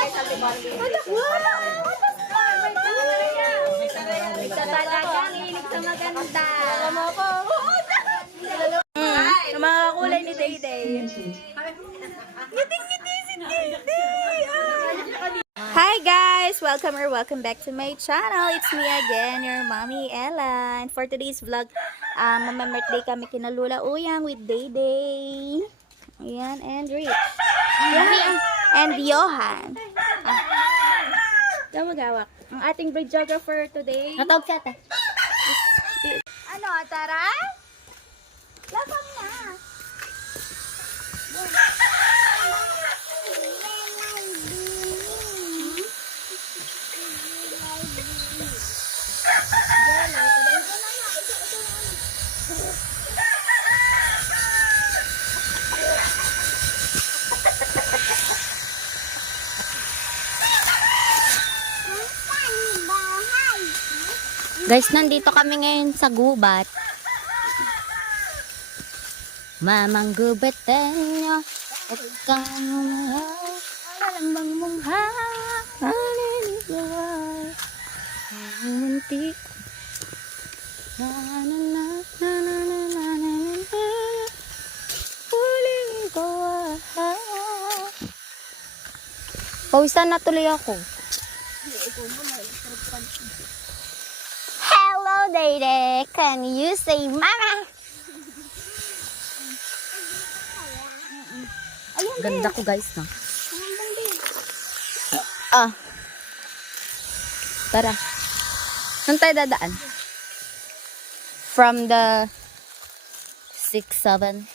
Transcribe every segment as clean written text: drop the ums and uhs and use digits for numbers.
Isa talagang hilig sa maganda. Alam mo ko. Ang mga kulay ni Day-Day. Ngiting-ngiti si Day-Day. Hi guys! Welcome back to my channel. It's me again, your mommy Ella. And for today's vlog, mama-birthday kami kina Lula Uyang with Day-Day. Ayan, and Rich. And Johan. Gawag-gawak. Ang ating videographer today. Natawag siya, ate. Ano, Tara? Lapang na. Guys, nandito kami ngayon sa gubat. Mamang gubat tayo. At kang alam bang mungha. Alilibay. Muntik. Na na na na na na na na na. Huling ko. Pawisan na tuloy ako. Hello, Day-Day. Can you say mama? Ganda ko, guys, no? Tara. Saan tayo dadaan? From the 6-7.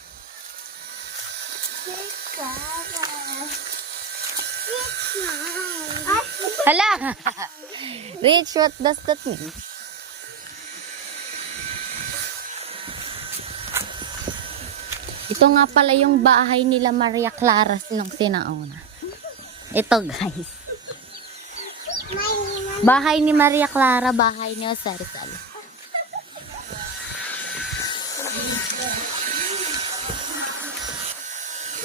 Hala! Rich, what does that mean? Ito nga pala yung bahay nila Maria Clara nung sinauna. Ito, guys. Bahay ni Maria Clara, bahay ni Jose Rizal.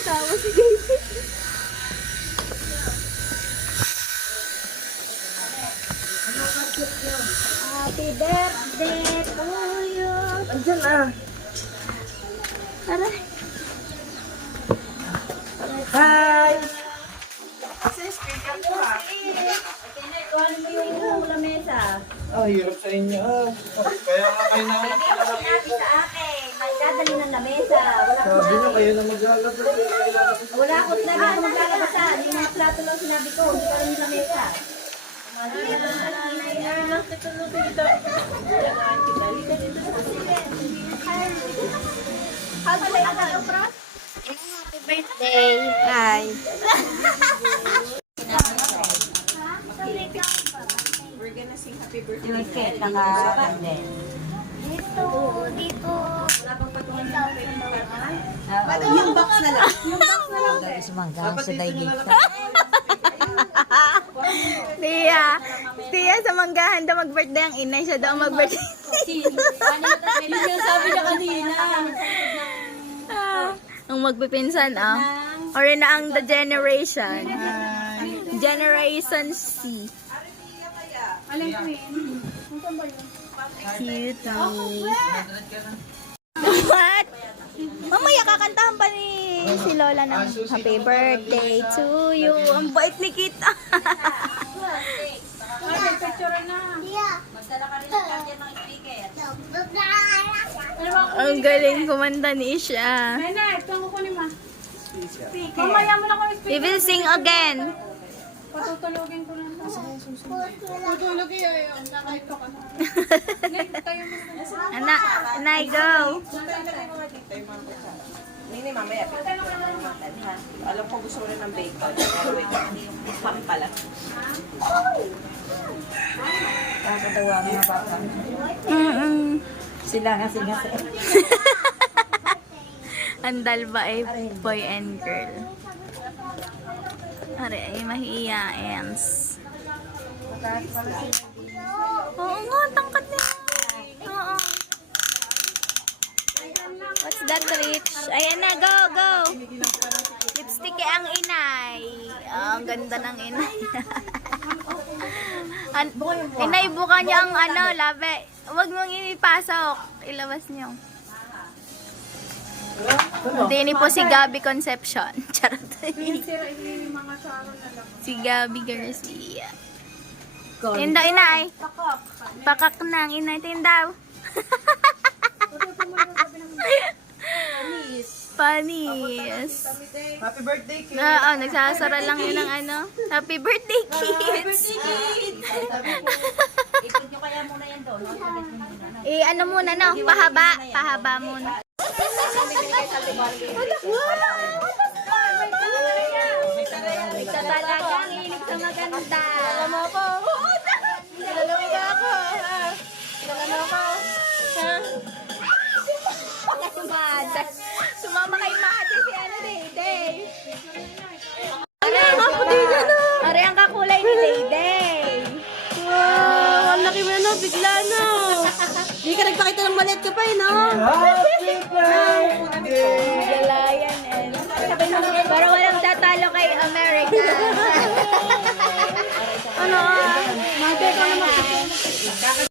Tawa si David. Happy birthday to you. Andiyan na. Aray. Hi! Ikuhan mo yung lamesa. Hirap sa inyo. Kaya nga kayo na Sinabi sa akin, magdadali ng lamesa. sabi nyo kayo na maglalabas. Wala ko sinabi ko maglalabasan. Yung mga plato lang sinabi ko, hindi ka rin yung lamesa. Happy birthday! Hi. We're gonna sing happy birthday. Yung cake naka-pandel. Dito. Yung box na lang. Guys, manggang sa daigig. Tiya, sa manggahan daw mag-birthday ang inay. Siya daw mag-birthday. Yun yung sabi niya kanina. Ang magpipinsan, Or na ang the generation. Generation C. Cute. What? Mamaya kakantahan pa ni si Lola ng happy birthday to you. Ang bait ni Kita. Ang galing kumanta ni Isha. Mamaya mo na ko We will sing again. patutulogin ko lang. Tutulog yun. Nakaito ka na. Anay, go. Nini, mamaya. Ha? Alam ko gusto mo rin ng bacon. Pero wait, yung pampalat. Kakatawa mga bata. Sila nga sila sa Andal ba ay boy and girl? Are ay mahihiyains. Oo nga, tangkat na. Oo. What's that rich. Ayan na, go, go. Lipstick ang inay. Ang ganda ng inay. Inay, buka niyo ang labi. Huwag mong ipasok. Ilabas niyo. Hindi po si Gabi Concepcion. Charot. Si Gabi Garcia. Tindaw, inay. Pakak nang inay, tindaw. Panis. Happy birthday, Kate! Nagsasara lang yun ng Happy birthday, kids! Ipit nyo kaya muna yan doon. Muna, no? Pahaba muna. Talagang hilig sa maganda. Alam mo ko. Dalawa ako. Dalawa ako. Ha? Sumama kay Mate si Day. Are ang kakulay ni Day. Wow, ang laki mo na, bigla na. Di ka nagpakita ng maliit ka pa eh, no? Happy birthday! Galayan para walang tatalo kay America. Mate, ka na makikita.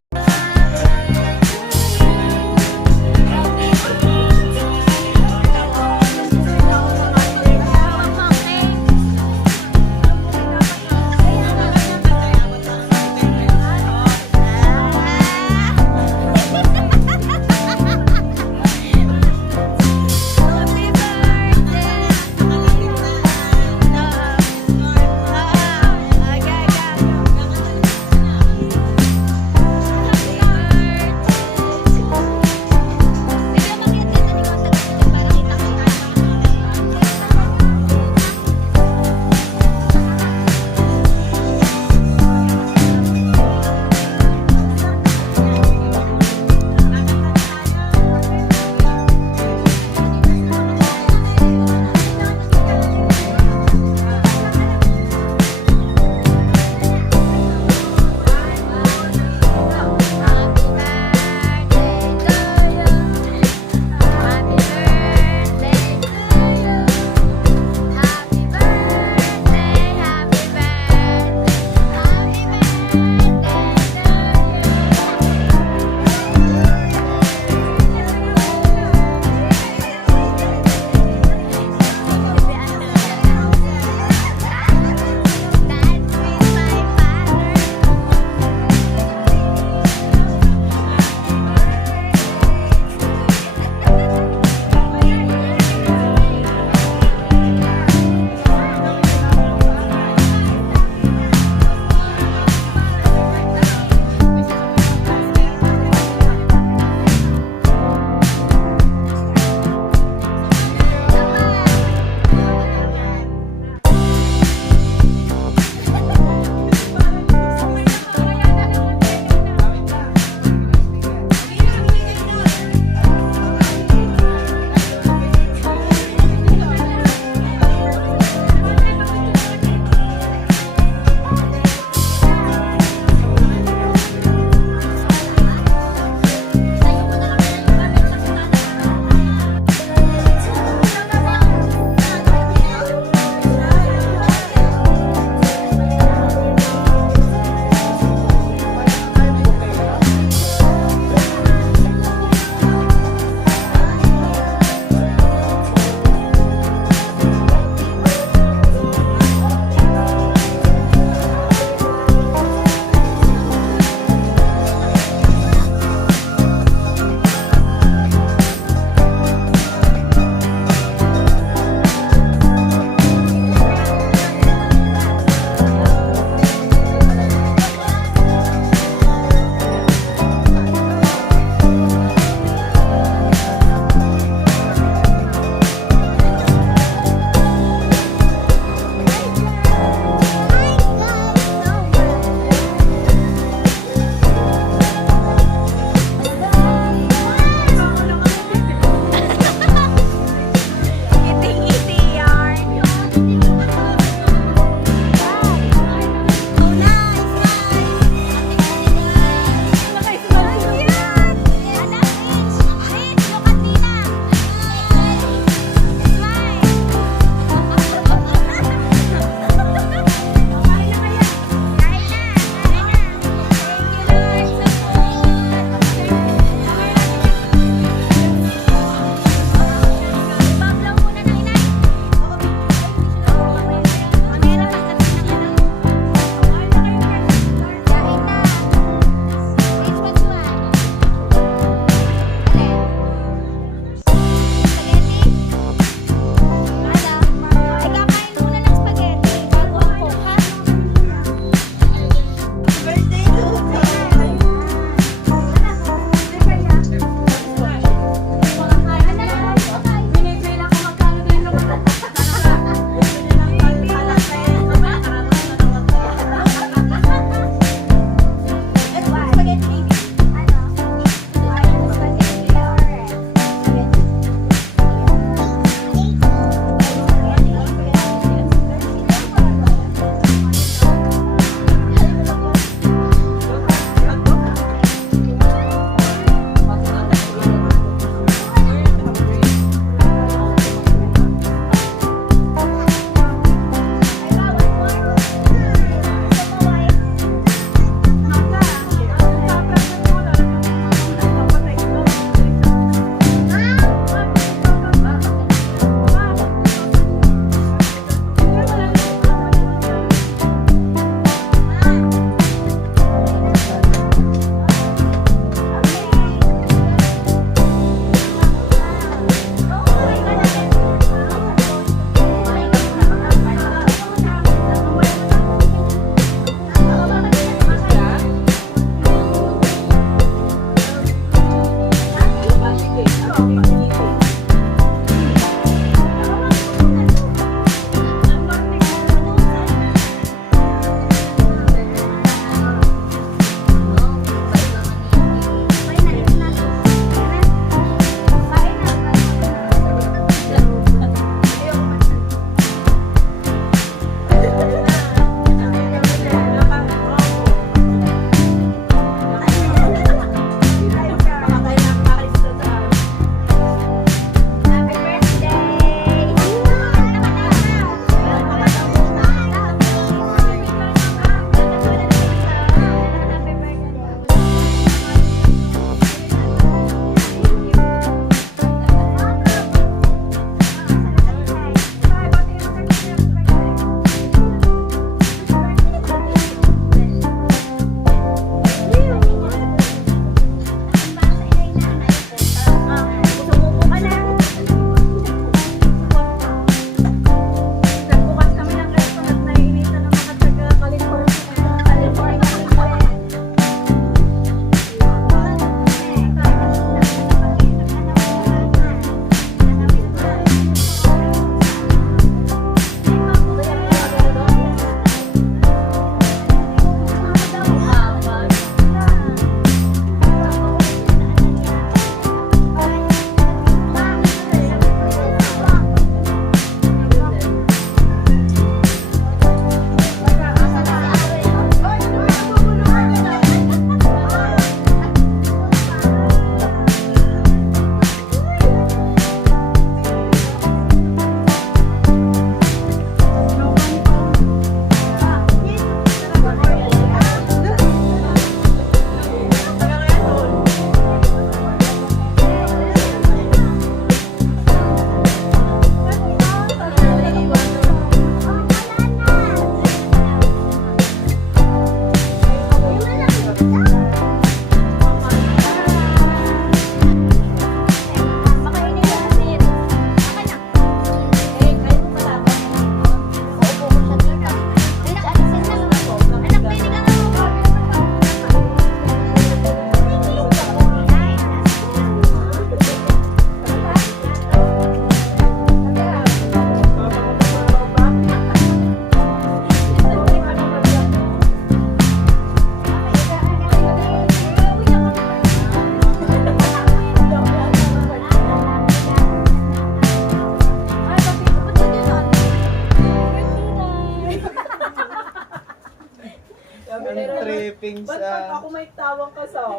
Sabi Ang nila, tripping ba't pag sa... ako may tawang kasama?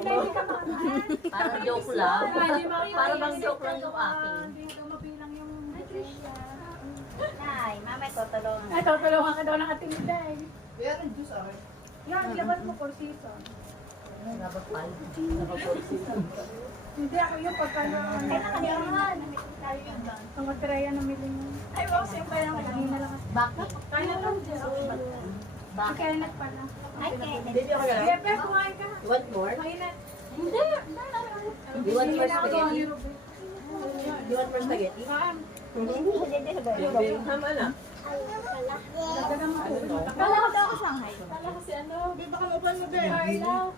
Parang joke lang. Parang bang joke lang yung akin. Nay, mama, tutulungan. Ay, tutulungan ka daw nakatingin. Kaya rin juice akin. Yan, ilabas mo for season. Hindi ako yung pagka na ang matraya na miling. Ay, wow, siyempre lang hindi na lang. Bakit? Kaya lang din. Bakit? Kaya na pala. Ay, Kenneth. Hindi ako gano'n. Kaya pero kumain ka. You want more? Kaya na. Hindi. You want more Hindi na ako spaghetti? ni Ruben. You want more spaghetti? Tama na. Kala ko daw ako Shanghai. Kala kasi ano. Di ba kamupan mo din? Kala.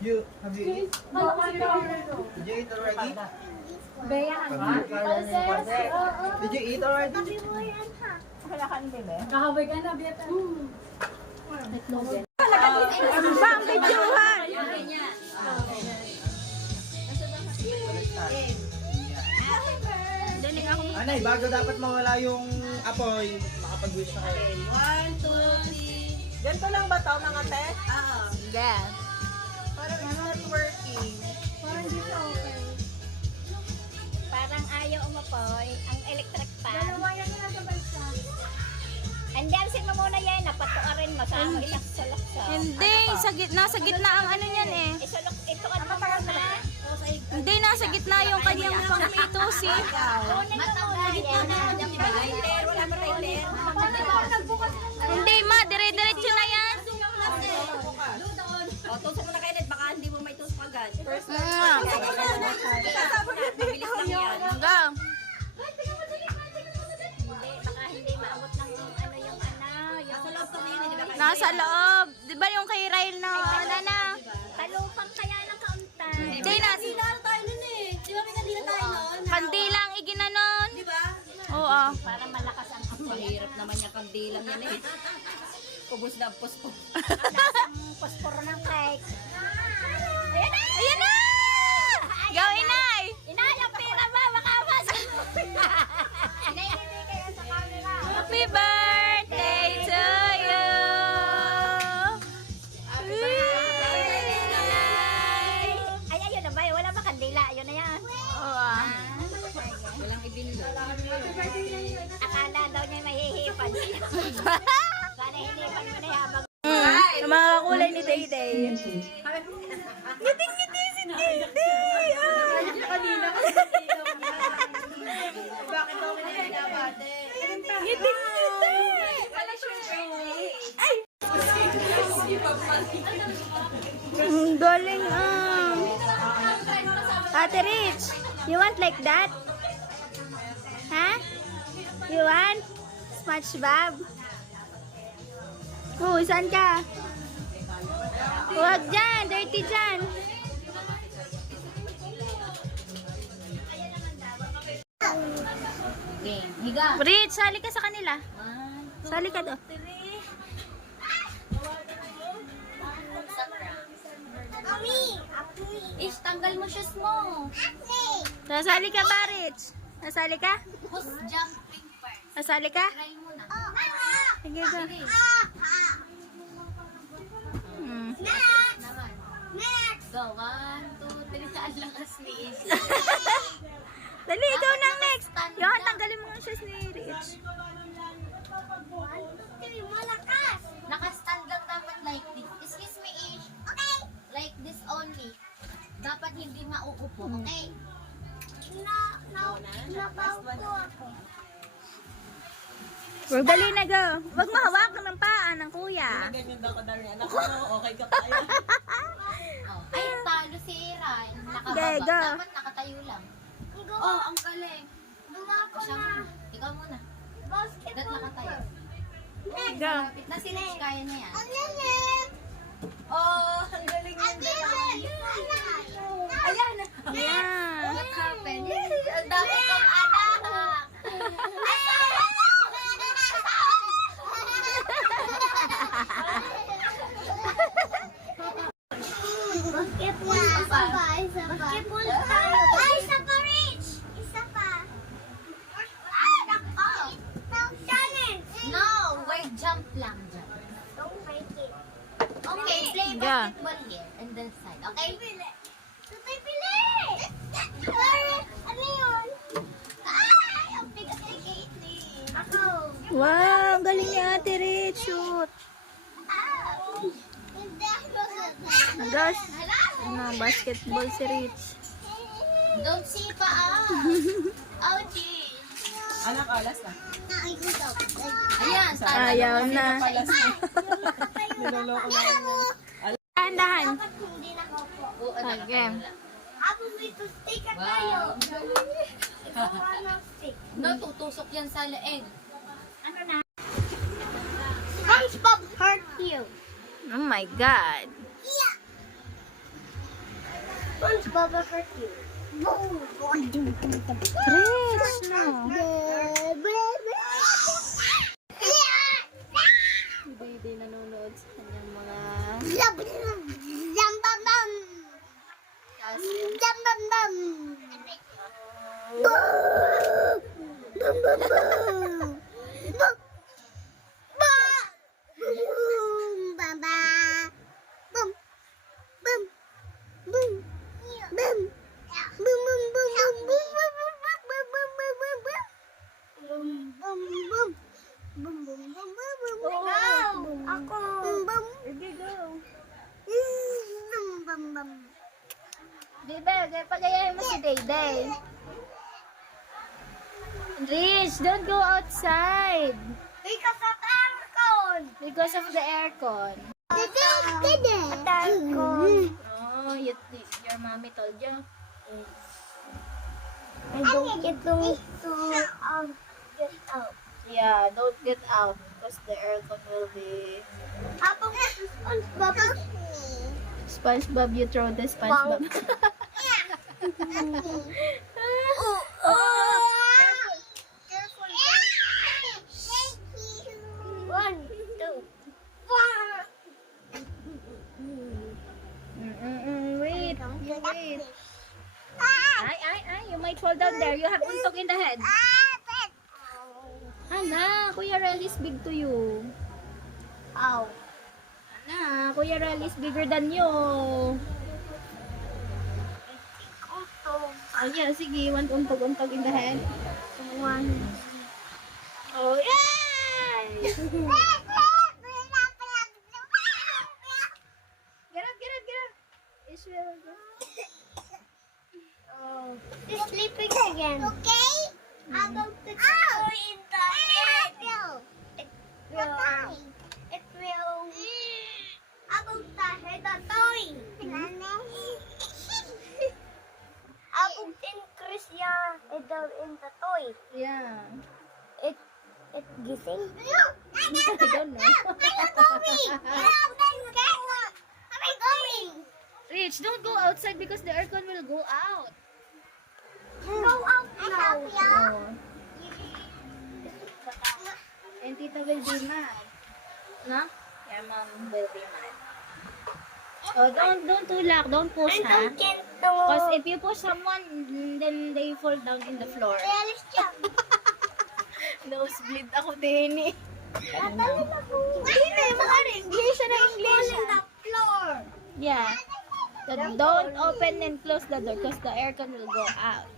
You, have you eat? Kala ko Did you eat already? Beyan. Did you eat already? Wala ka hindi ba? Kahabay ka na, Bieta. Bang, videohan! Anay, bago dapat mawala yung apoy, makapag-wish na kayo. Ganito lang ba ito, mga te? Yeah. Parang it's not working. Parang di siya okay. Parang ayaw umapoy ang electric fan. Dalawa yan na sa balsa. Hindi, alisin mo muna yan. Napatuarin mo. Saan mo isasulok sa... Hindi, sa gitna ang ano niyan eh. Isulok, ituan mo muna. Hindi, nasa gitna yung kanyang pangitusi. Kunin mo muna yan. Wala mo Hindi ma, dire-diretso na yan. O, tusok mo na kayo, baka hindi mo may tusok agad. First Bilis lang yan. Hanggang. Hindi, baka hindi maabot ng ano yung ano. Yung Nasa loob kami yun, di ba? Nasa loob. Di ba yung kay Ryle na na? talupang kaya ng kauntan. Hindi, nasa... tayo nun eh. Di ba may kandila tayo nun? Kandilang iginanon. Di ba? Oo. Para malakas ang apoy. Mahirap naman yung kandilang yan eh. Kubos na posko. Lasang posporo ng cake. Ayan na! Ayan na! Gawin na! Inay, ang pera ba? Baka masok. Inay, hindi kayo sa camera. Happy birthday to you! Ay, ayun na ba? Wala ba kandila? Ayun na yan. Oo. Walang ibinlo. Akala daw niya mahihipan siya. Sana hinipan mo na yabang. Yung mga kulay ni Day Day. Bakit daw kinagabate? Ang galing ah. Ate Rich, you want like that? Ha? You want? SpongeBob? Oh, saan ka? Huwag dyan, dirty dyan. Okay, higa. Rich, sali ka sa kanila. Sali ka doon. Ish, tanggal mo shoes mo. Nasali ka ba, Rich? Nasali ka? Who's jumping first? Nasali ka? Try mo na. Sige ba? Hmm. Naman. Go, 1, 2, 3. Saan lang as ni Ish? Dali, ikaw na next. Yung tanggalin mo ang shoes ni Rich. Nakastand lang dapat like this. Excuse me, Ish. Okay. Like this only. Dapat hindi mauupo, okay? Huwag dali na, go. Huwag mahawakan ng paa ng kuya. Ganyan daw ka dami anak ko. Okay ka tayo. Oh. Ay, talo si Ira. Nakababa. Okay, go. Dapat nakatayo lang. Oh, ang galing. Siya muna. Ikaw muna. Dapat nakatayo. Go. Kapit na si Rich, kaya niya yan. Oh, ang galing yan. Ayan. Ayan. What happened? Ang dami kong anak. Basketball tayo. Ay, isa pa, Rich! Isa pa. Ay, nako! Challenge! No, wait, jump lang dyan. Don't fight Yeah. basketball here and then side. Okay? Ano yun? Ay! Ang bigat ni Caitlyn. Ako. Wow, ang galing ni Ate Rich. Shoot. Hindi ako. Gosh. Ano, basketball si Rich. Don't see pa Ouchie. Anak, alas na. Ayan, Ayaw na. Alas na. Niloloko na yun. Dahan-dahan. Hindi na ako po. Okay. Ako dito stick at tayo. Ikaw ng stick. No, tutusok yan sa leeg. SpongeBob hurt you. Oh my God. Yeah. SpongeBob hurt you. Rich, no. Hindi nanonood sa kanyang mga... Zambambam. Zambambam. Diba, pagayahin mo si Dayday. Rich, don't go outside. Because of aircon. Because of the aircon. Aircon. Oh, your mommy told you. I don't get to get out. Yeah, don't get out because the aircon will be... Habang SpongeBob. SpongeBob, you throw the SpongeBob. Careful. One, two. Wait, you wait. Ay, you might fall down there. You have untog in the head. Ana, Kuya Rel is big to you. Ow. Ana, Kuya Rel is bigger than you. Oh yeah, sige, want untog in the head. One. Oh, yay! Get up. Israel. Oh. He's sleeping again. Okay? About to go in the head. It will. About the head of toy. About increase your head in the toy. Yeah. It gising. I don't know. Am I going? Rich, don't go outside because the aircon will go out. Go out now. Oh. And Tita will be mad. No? Your mom will be mad. Oh, don't tulak. Don't push, ha? Because if you push someone, then they fall down in the floor. Realis siya. Nosebleed ako din eh. Tatalin ako. Hindi, mga English na English. On the floor. Yeah. So don't open and close the door because the aircon will go out.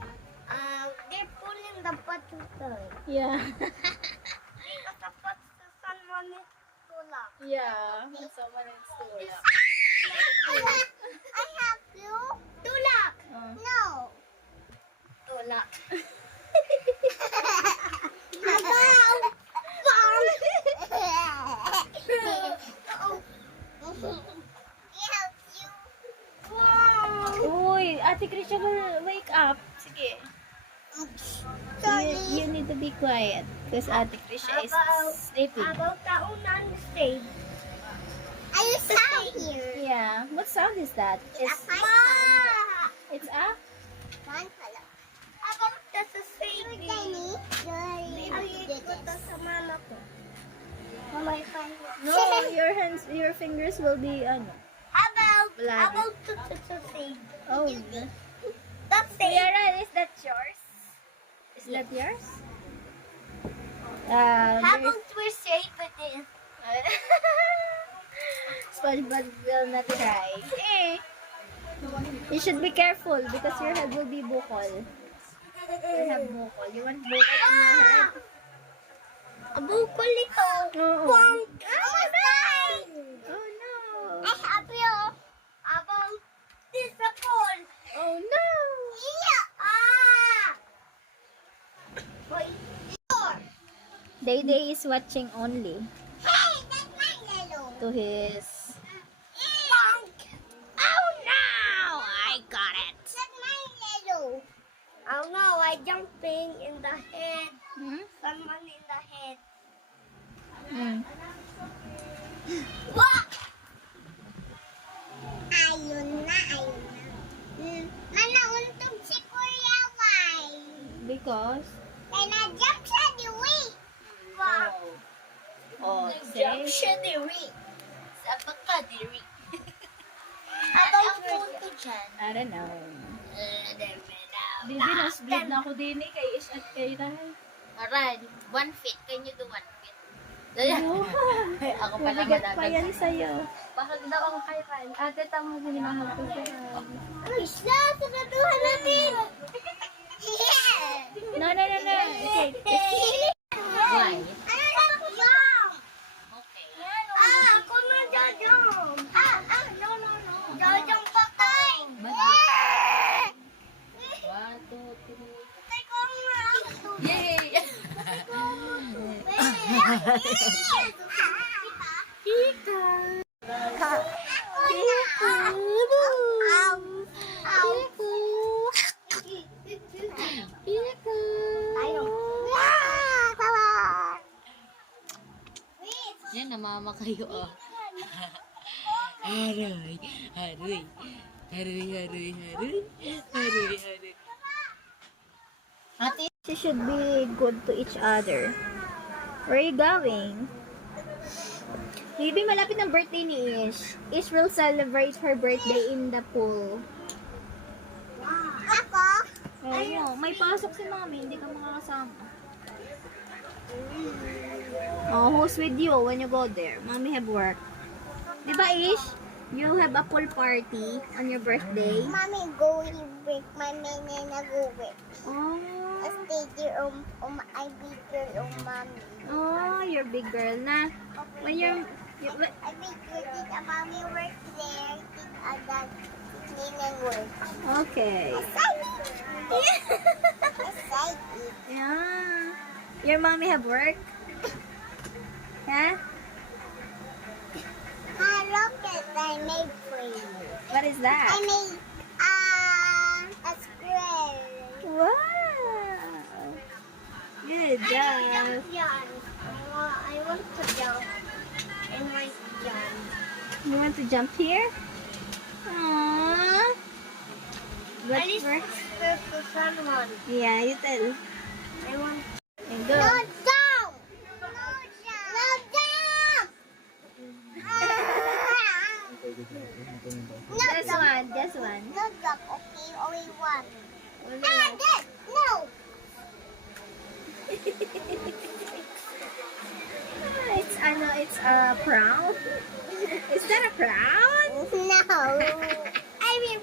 They're pulling the potato. Yeah. Because the potato someone is tulak. Yeah. Someone is tulak. I have you. Tulak. Oh. No. Tulak. Abaw. Mom. Help you. Wow. Uy, Ate Krisha will wake up. Sige. Sorry. You need to be quiet because Ate Krisha is sleeping. About the unan stage. Are you stay here? Yeah. What sound is that? It's a About the society. Maybe ito sa mama ko. Mama, no. Your fingers will be Bloody. About the society. Oh. That's it. Yara, is that yours? Is that yours? How about we shape it in? SpongeBob will not cry. You should be careful because your head will be bukol. You have bukol. You want bukol in your head? Bukol ito. Oo. Bonk. Oh my Oh no. I have you. Abang. This the phone. Oh no. Yeah. Ah. Boy. Day is watching only Hey, that's my yellow. to his... Bonk. Oh no. I got it. That's my yellow. Oh no, I jumping in the head. Hmm? Someone in the head. Hmm. What? Ayun na. Manauntog si Kuya Wai. Because... Kaya na-jump siya diwi. Wow. Oh, Jump say... siya diwi. Sabi ka diwi. Abang punto dyan. I don't know. Bibi, na-split na ako din kay Ish at kay Rai. Alright, 1 feet. Can you do 1 feet? Ako pala Mabigat pa madagdag. yan sa'yo. Bakit daw ako kay Ran? Ate, tama mo hinahal ko siya. Isla, saratuhan natin. No. Okay. Why? Ano lang yun? Okay. Ako na jajong. No. Jajong patay. 1, 2, 3. Patay ko nga. Yay! Yan, namama kayo, oh. Haroy. You should be good to each other. Where are you going? Baby, malapit ng birthday ni Ish. Ish will celebrate her birthday in the pool. Ako? Oo, may pasok si mami, hindi ka makakasama. Oh, who's with you when you go there? Mommy have work. Di ba, Ish? You have a pool party on your birthday. Mommy going break my man na go with. Oh, I stay there I big girl mommy. oh, you're big girl na. When you're... I big girl did a mommy work there. Did a dad name work. Okay. Excited. Yeah. Your mommy have work? Yeah? Rocket I made for you. What is I that? made a square. Wow. Good job. Yan. I want to jump in my jump. You want to jump here? Aww. But first, to someone. yeah, you tell. I want And go. no jump. No jump. No Just jump. one, just one. No jump. Okay, only one. This. No. It's a crown. Is that a crown? No. I mean.